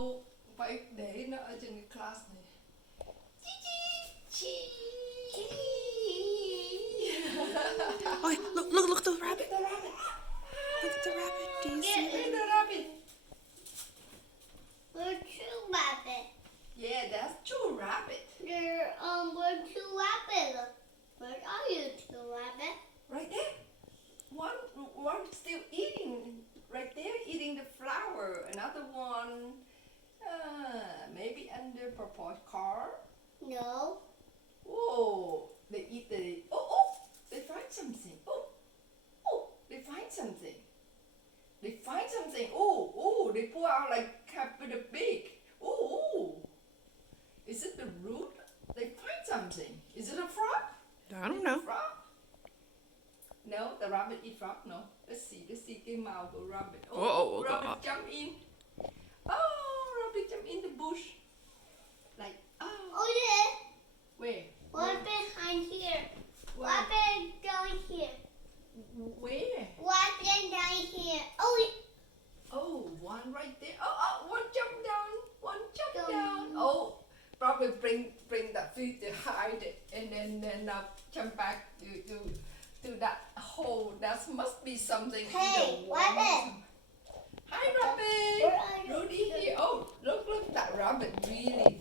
câu phải để nó ở trên cái class này. Chi chi chi. Oh, look at the rabbit. The rabbit. Look at the rabbit. Do you see Yeah, it? the rabbit. We're two rabbits. Yeah, that's two rabbit. We're two rabbits. Where are you two rabbits? Right there. One still eating. Right there, eating the flower. Another one, maybe under Papa's car. No. Oh, they eat the. They find something. They find something. They find something. They pull out like Peppa Pig. Is it the root? They find something. Is it a frog? I don't know. Frog? No, the rabbit eat frog. No. Let's see cái màu của rabbit. Rabbit jump in. Rabbit jump in the bush. Like Oh yeah. where? One behind here. Where? Rabbit down here. Where? Rabbit down here. One right there. One jump down. One jump Down. down. Probably bring that food to hide it, and then now jump back to that hole. That must be something. in Hey, the wall. rabbit. Hi, rabbit. Where are you? Rudy here. Look, that rabbit really